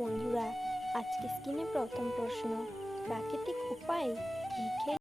বন্ধুরা, আজকে স্ক্রিনে প্রথম প্রশ্ন, প্রাকৃতিক উপায়ে কি খেলে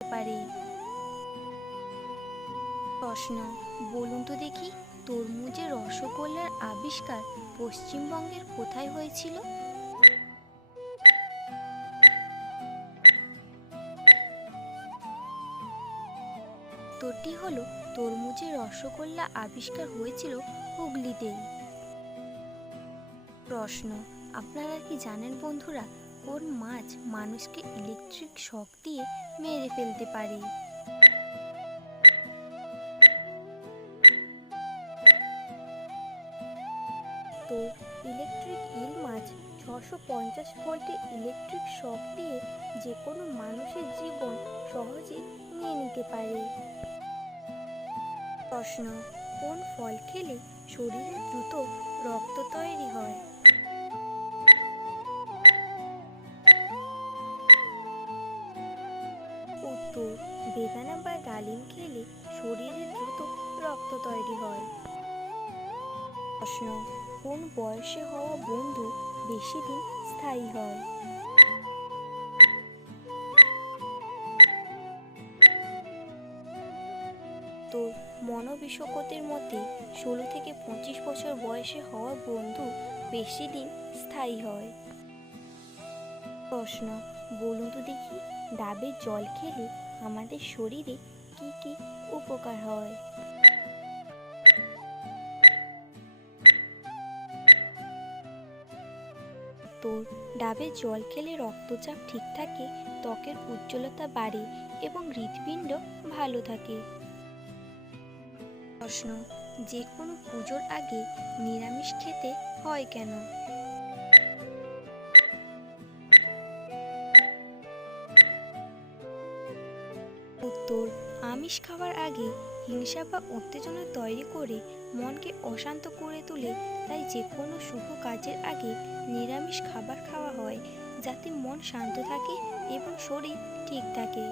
পারে? প্রশ্ন, বলুন তো দেখি, তরমুজের রসগোল্লার আবিষ্কার পশ্চিমবঙ্গের কোথায় হয়েছিল? উত্তরটি হলো, তরমুজের রসগোল্লা আবিষ্কার হয়েছিল হুগলিতে। প্রশ্ন, আপনারা কি জানেন বন্ধুরা, কোন মাছ মানুষকে ইলেকট্রিক শক দিয়ে মেরে ফেলতে পারে? তো ইলেকট্রিক ইল মাছ 650 ভোল্টে ইলেকট্রিক শক দিয়ে যে কোনো মানুষের জীবন সহজেই নিয়ে নিতে পারে। প্রশ্ন, কোন ফল খেলে শরীরে দ্রুত রক্ত তৈরি হয়? উত্তর, বেদানা বা ডালিম খেলে শরীরে দ্রুত রক্ত তৈরি হয়। প্রশ্ন, কোন বয়সে হওয়া বন্ধু বেশি দিন স্থায়ী হয়? তো মনোবিশেষজ্ঞদের মতে 16 থেকে 25 বছর বয়সে হওয়া বন্ধু বেশি দিন স্থায়ী হয়। প্রশ্ন, বলুন তো দেখি, ডাবের জল খেলে আমাদের শরীরে কি কি উপকার হয়? তো ডাবের জল খেলে রক্তচাপ ঠিক থাকে, ত্বকের উজ্জ্বলতা বাড়ে এবং হৃৎপিণ্ড ভালো থাকে। প্রশ্ন, যে কোনো পুজোর আগে নিরামিষ খেতে হয় কেন? উত্তর, আমিষ খাওয়ার আগে হিংসা বা উত্তেজনা তৈরি করে মনকে অশান্ত করে তোলে, তাই যে কোনো শুভ কাজের আগে নিরামিষ খাবার খাওয়া হয়, যাতে মন শান্ত থাকে এবং শরীর ঠিক থাকে।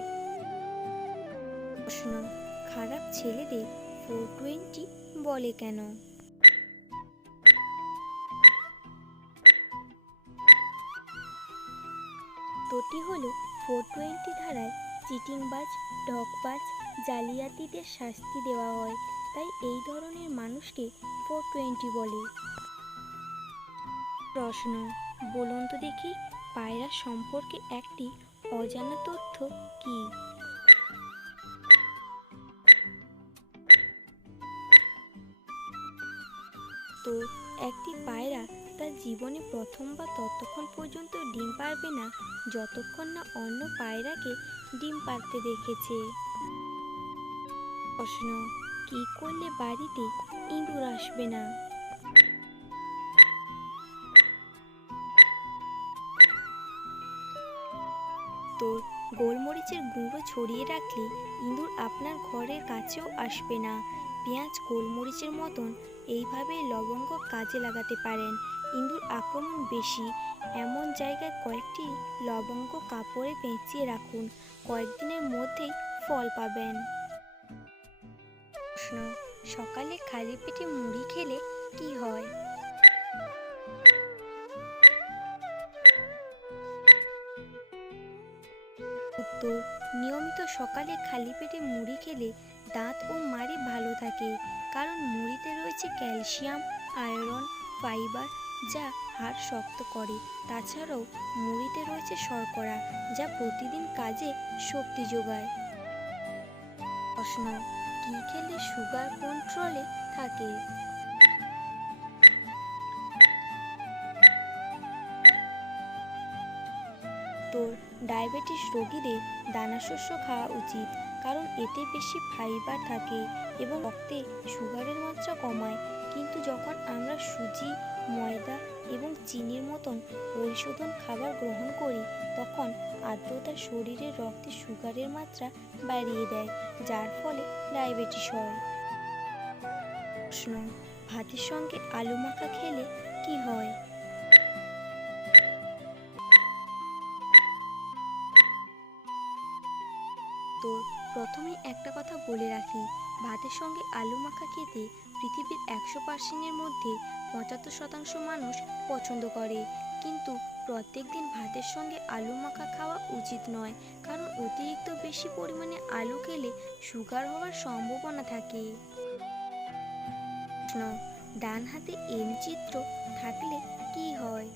প্রশ্ন, খারাপ ছেলেদের 420 বলে কেন? উত্তরটি হলো, 420 ধারায় চিটিংবাজ, ঠকবাজ, জালিয়াতিদের শাস্তি দেওয়া হয়, তাই এই ধরনের মানুষকে 420 বলে। প্রশ্ন, বলুন তো দেখি, পায়রা সম্পর্কে একটি অজানা তথ্য কি? তো একটি পায়রা তার জীবনে প্রথমবার ততক্ষণ পর্যন্ত ডিম পারবে না যতক্ষণ না অন্য পায়রাকে ডিম পারতে দেখেছে। প্রশ্ন, কি করলে বাড়িতে ইঁদুর আসবে না? তো গোলমরিচের গুঁড়ো ছড়িয়ে রাখলে ইঁদুর আপনার ঘরের কাছেও আসবে না। পেঁয়াজ গোলমরিচের মতন এইভাবে লবঙ্গ কাজে লাগাতে পারেন। ইঁদুর আক্রমণ বেশি এমন জায়গায় কয়েকটি লবঙ্গ কাপড়ে পেঁচিয়ে রাখুন, কয়েকদিনের মধ্যেই ফল পাবেন। প্রশ্ন, সকালে খালি পেটে মুড়ি খেলে কি হয়? উত্তর, নিয়মিত সকালে খালি পেটে মুড়ি খেলে দাঁত ও মাড়ি ভালো থাকে, কারণ মুড়িতে রয়েছে ক্যালসিয়াম, আয়রন, ফাইবার, যা হাড় শক্ত করে। তাছাড়াও মুড়িতে রয়েছে শর্করা, যা প্রতিদিন কাজে শক্তি যোগায়। প্রশ্ন, কি খেলে সুগার কন্ট্রোলে থাকে? তো ডায়াবেটিস রোগীদের দানাশস্য খাওয়া উচিত, কারণ এতে বেশি ফাইবার থাকে এবং রক্তে সুগারের মাত্রা কমায়। কিন্তু যখন আমরা সুজি, ময়দা এবং চিনির মতন পরিশোধন খাবার গ্রহণ করি, তখন আর্দ্রতা শরীরের রক্তে সুগারের মাত্রা বাড়িয়ে দেয়, যার ফলে ডায়াবেটিস হয়। প্রশ্ন, ভাতের সঙ্গে আলু মাখা খেলে কি হয়? তো প্রথমে একটা কথা বলে রাখি, ভাতের সঙ্গে আলু মাখা খেতে পৃথিবীর 100%-এর মধ্যে 75% মানুষ পছন্দ করে। কিন্তু প্রত্যেক দিন ভাতের সঙ্গে আলু মাখা খাওয়া উচিত নয়, কারণ অতিরিক্ত বেশি পরিমাণে আলু খেলে সুগার হওয়ার সম্ভাবনা থাকে। প্রশ্ন, ডান হাতে এম চিত্র থাকলে কি হয়?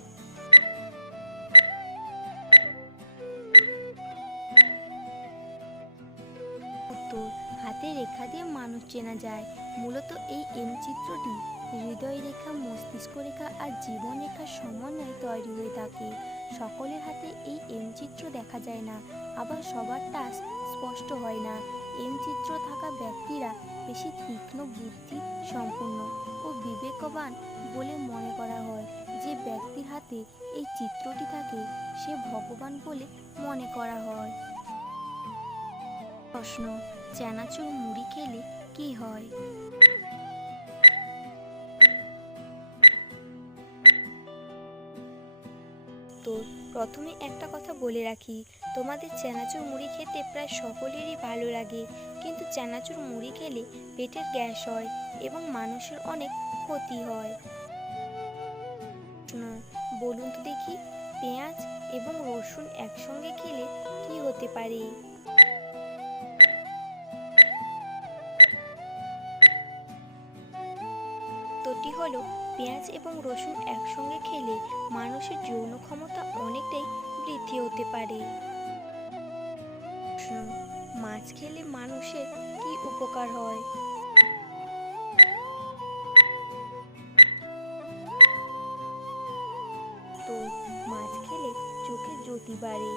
উত্তর, হাতে রেখা দিয়ে মানুষ চেনা যায়। মূলত এই এম চিত্রটি হৃদয় রেখা, মস্তিষ্ক রেখা আর জীবন রেখার সমন্বয়ে তৈরি হয়ে থাকে। সকলের হাতে এই এম চিত্র দেখা যায় না, আবার সবারটা স্পষ্ট হয় না। এম চিত্র থাকা ব্যক্তিরা বেশি তীক্ষ্ণ বুদ্ধি সম্পন্ন ও বিবেকবান বলে মনে করা হয়। যে ব্যক্তির হাতে এই চিত্রটি থাকে সে ভগবান বলে মনে করা হয়। প্রশ্ন, চানাচুর মুড়ি খেলে কি হয়? তো প্রথমে একটা কথা বলে রাখি, তোমাদের চানাচুর মুড়ি খেতে প্রায় সকলেরই ভালো লাগে, কিন্তু চানাচুর মুড়ি খেলে পেটের গ্যাস হয় এবং মানুষের অনেক ক্ষতি হয়। প্রশ্ন, বলুন তো দেখি, পেঁয়াজ এবং রসুন একসঙ্গে খেলে কি হতে পারে? উত্তরটি হলো, পেঁয়াজ এবং রসুন একসঙ্গে খেলে মানুষের যৌন ক্ষমতা অনেকটাই বৃদ্ধি হতে পারে। প্রশ্ন, মাছ খেলে মানুষের কি উপকার হয়? তো মাছ খেলে চোখে জ্যোতি বাড়ে।